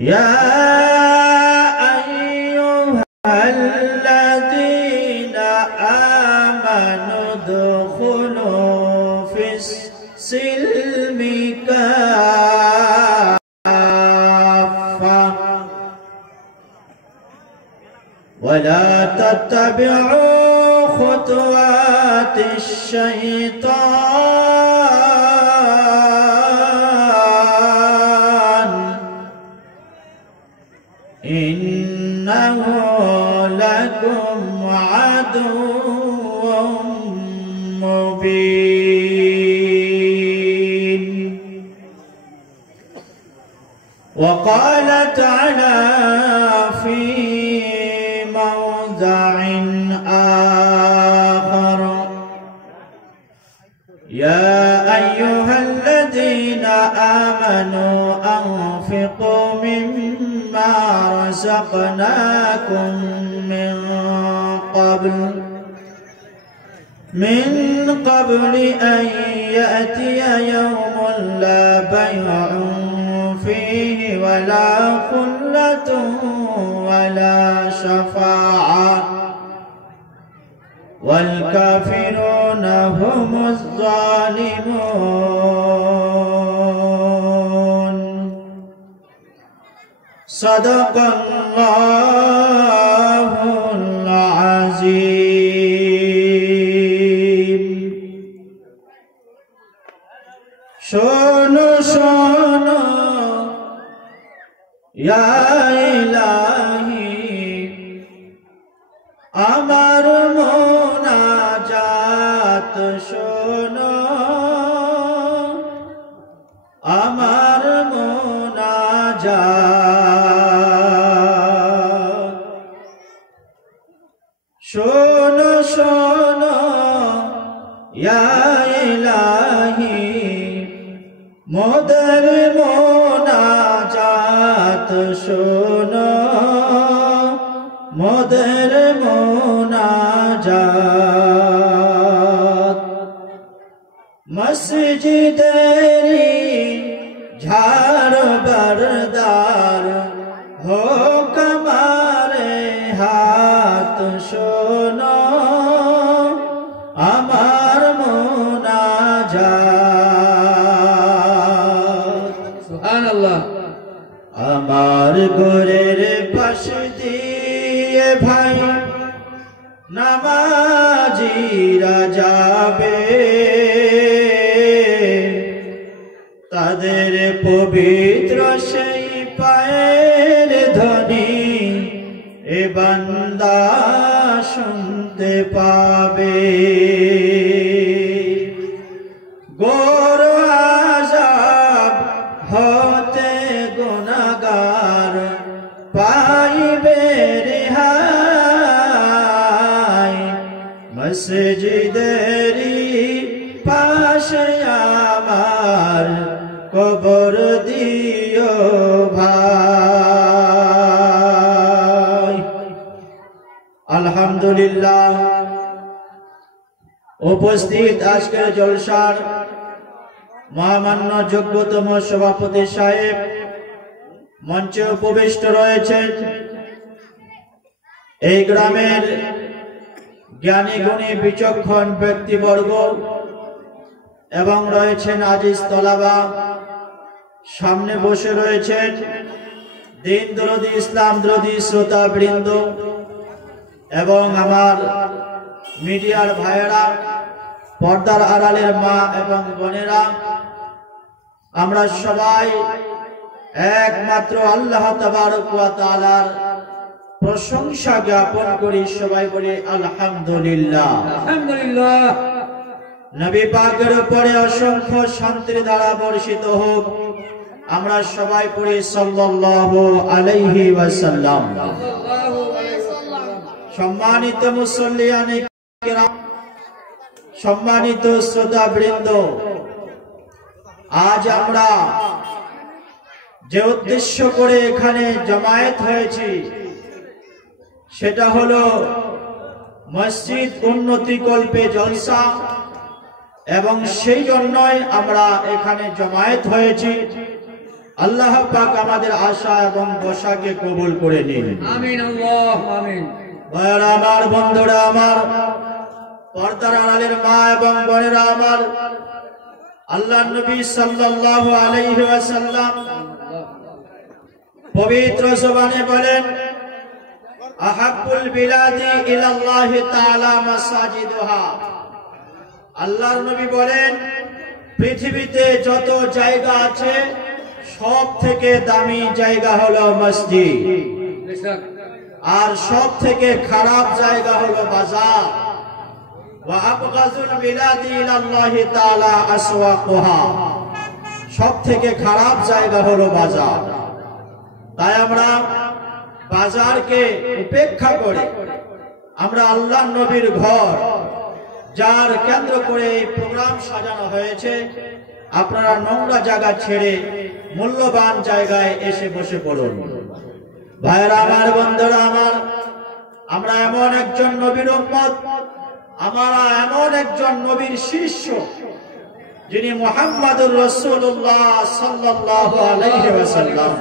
يا أيها الذين آمنوا ادخلوا في السلم كافة ولا تتبعوا خطوات الشيطان إنه لكم عدو مبين. وقال تعالى في موضع آخر يا أيها الذين آمنوا أنفقوا مما رزقناكم من قبل أن يأتي يوم لا بيع فيه ولا خلة ولا شفاعة والكافرون هم الظالمون. صدق الله العظيم. শোনো শোনো ইয়া ইলাহি আমার মোনাজাত শোনো, আমার মোনাজাত শোনো শোনো ইয়া ইলাহি মোদের মোনাজাত শোনো, মোদের মোনাজাত মসজিদেরি ঝাড় বরদার হোক আমারে হাত শোনো, আমার মোনাজাত। সুবহানাল্লাহ। আমার ঘরের পাশ দিয়ে ভাই নামাজিরা যাবে, তাদের পবিত্র সেই পায়ের ধ্বনি এ বান্দা শুনতে পাবে। গোর আযাব হতে গুনাহগার পাইবে রেহাই, মসজিদেরি পাশে আমার কবর দিও ভাই। আলহামদুলিল্লাহ, উপস্থিত আজকের জলসার মহামান্য যোগ্যতম সভাপতি সাহেব, মঞ্চে উপবিষ্ট রয়েছেন এই গ্রামের জ্ঞানী গুণী বিচক্ষণ ব্যক্তিবর্গ এবং রয়েছেন আজিজ তলাবা, সামনে বসে রয়েছেন দিন দরদি ইসলাম দরদি শ্রোতা বৃন্দ এবং আমার মিডিয়ার ভাইয়েরা, পর্দার আড়ালের মা এবং বোনেরা। আমরা সবাই একমাত্র আল্লাহ তাবারক ওয়া তাআলার প্রশংসা জ্ঞাপন করি, সবাই বলি আলহামদুলিল্লাহ। আলহামদুলিল্লাহ। নবী পাকের উপরে অসংখ্য শান্তির ধারা বর্ষিত হোক। আমরা সবাই পড়ি সাল্লাল্লাহু আলাইহি ওয়াসাল্লাম। সম্মানিত মুসল্লিয়ানে কিরাম, সম্মানিত শ্রোতাবৃন্দ, আজ আমরা যে উদ্দেশ্য করে এখানে জমায়েত হয়েছি সেটা হলো মসজিদ উন্নতি কল্পে জলসা, এবং সেই জন্যই আমরা এখানে জমায়েত হয়েছি। আল্লাহ পাক আমাদের আশা এবং বসাকে কবুল করে নিন। আমিন, আল্লাহুম্মা আমিন। ভাইরা আমার, বন্ধুরা আমার, পর্দার আড়ালের মা এবং বোনেরা আমার, আল্লাহর নবী সাল্লাল্লাহু আলাইহি ওয়াসাল্লাম পবিত্র জবানে বলেন, আহাব্বুল বিলাদি ইলাল্লাহি তাআলা মাসাজিদুহা। আল্লাহর নবী বলেন, পৃথিবীতে যত জায়গা আছে সব থেকে দামি জায়গা হলো মসজিদ, আর সব থেকে খারাপ জায়গা হলো বাজার। ওয়া আবগাযুল বিলাদি ইলাল্লাহি তাআলা আসওয়াকুহা। সব থেকে খারাপ জায়গা হলো বাজার। তাই আমরা বাজারকে উপেক্ষা করে আমরা আল্লাহর নবীর ঘর, যার কেন্দ্র করে এই প্রোগ্রাম সাজানো হয়েছে, আপনারা নোংরা জায়গা ছেড়ে মূল্যবান জায়গায় এসে বসে পড়ুন। ভাইরা আমার, বন্ধুরা আমার, আমরা এমন একজন নবীর উম্মত, আমরা এমন একজন নবীর শিষ্য, যিনি মুহাম্মদুর রাসূলুল্লাহ সাল্লাল্লাহু আলাইহি ওয়াসাল্লাম,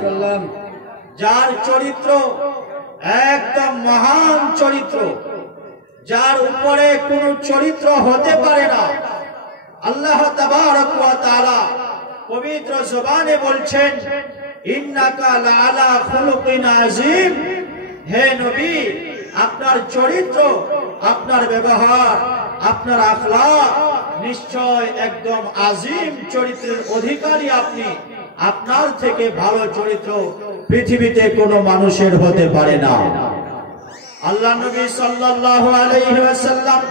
যার চরিত্র একদম মহান চরিত্র, যার উপরে কোন চরিত্র হতে পারে না। আল্লাহ তাবারক ওয়া তাআলা পবিত্র জবানে বলছেন, ইন্নাকা লাআলা খুলুকিন আযীম। হে নবী, আপনার চরিত্র, আপনার ব্যবহার, আপনার আখলাক নিশ্চয় একদম আযীম চরিত্রের অধিকারী আপনি। আপনার থেকে ভালো চরিত্র পৃথিবীতে কোনো মানুষের হতে পারে না। আল্লাহ নবী সাল্লাল্লাহু আলাইহি ওয়াসাল্লাম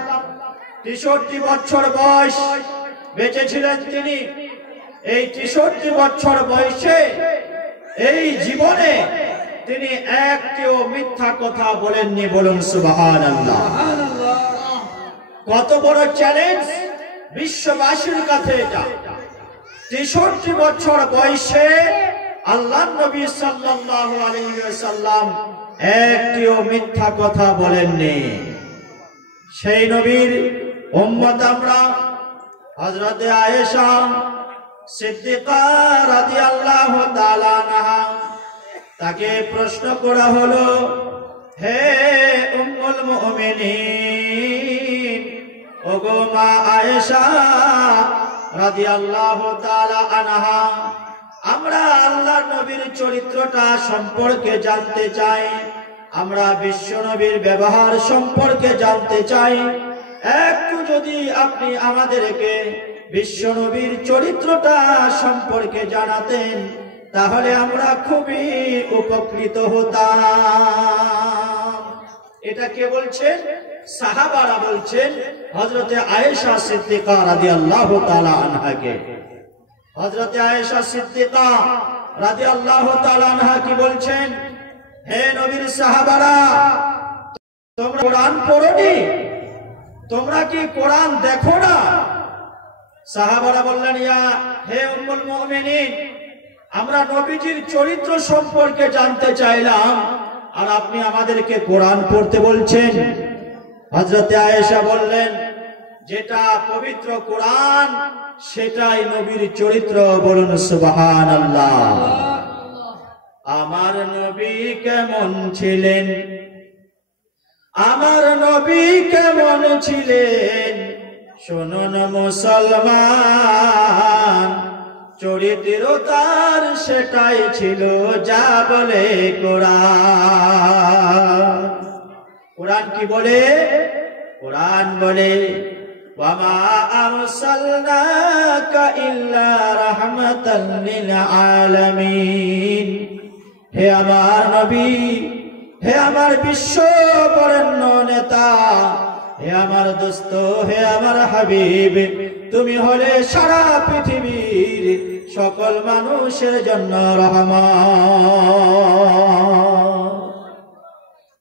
63 বছর বয়স বেঁচে ছিলেন তিনি। এই 63 বছর বয়সে এই জীবনে তিনি একটিও মিথ্যা কথা বলেননি। বলুন সুবহানাল্লাহ। কত বড় চ্যালেঞ্জ বিশ্ববাসীর কাছে এটা। 63 বছর বয়সে আল্লাহর নবী সাল্লাল্লাহু আলাইহি ওয়াসাল্লাম একটিও মিথ্যা কথা বলেননি। সেই নবীর উম্মত আমরা। হযরত আয়েশা সিদ্দিকা রাদিয়াল্লাহু তাআলা আনহা, তাকে প্রশ্ন করা হলো, হে উম্মুল মুমিনিন, ওগো মা আয়েশা রাদিয়াল্লাহু তাআলা আনহা, আমরা আল্লাহর নবীর চরিত্রটা সম্পর্কে জানতে চাই, আমরা বিশ্ব নবীর ব্যবহার সম্পর্কে জানতে চাই। একটু যদি আপনি আমাদেরকে বিশ্ব নবীর চরিত্রটা সম্পর্কে জানাতেন, তাহলে আমরা খুবই উপকৃত হতাম। এটা কে বলছেন? সাহাবারা বলছেন হযরতে আয়েশা সিদ্দিকা রাদিয়াল্লাহু তাআলা আনহাকে। হযরতে আয়েশা সিদ্দিকা রাদিয়াল্লাহু তাআলা আনহা কি বলছেন? হে নবীর সাহাবারা, তোমরা কোরআন পড়োনি? তোমরা কি কোরআন দেখো না? সাহাবারা বললেন, ইয়া হে উম্মুল মুমিনিন, আমরা নবীজির চরিত্র সম্পর্কে জানতে চাইলাম, আর আপনি আমাদেরকে কোরআন পড়তে বলছেন। হযরতে আয়েশা বললেন, যেটা পবিত্র কোরআন সেটাই নবীর চরিত্র। বলুন সুবহানাল্লাহ। আমার নবী কেমন ছিলেন, আমার নবী কেমন ছিলেন, শুনুন মুসলমান, চরিত্র তার সেটাই ছিল যা বলে কোরআন। কোরআন কি বলে? কোরআন বলে, ওয়ামা আরসালনাকা ইল্লা রাহমাতাল লিল আলামিন। হে আমার নবী, হে আমার বিশ্ব বরেণ্য নেতা, হে আমার দোস্ত, হে আমার হাবিব, তুমি হলে সারা পৃথিবীর সকল মানুষের জন্য রহমত।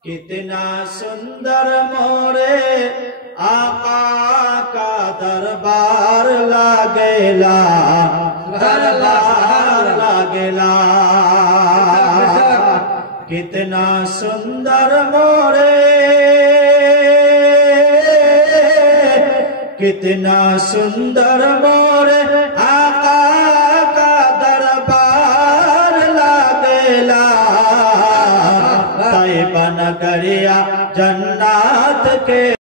कितना सुंदर मोरे आका का दरबार लागेला, दरबार लागेला। कितना सुंदर मोरे, कितना सुंदर मोरे आका का दरबार नगरिया जन्नत के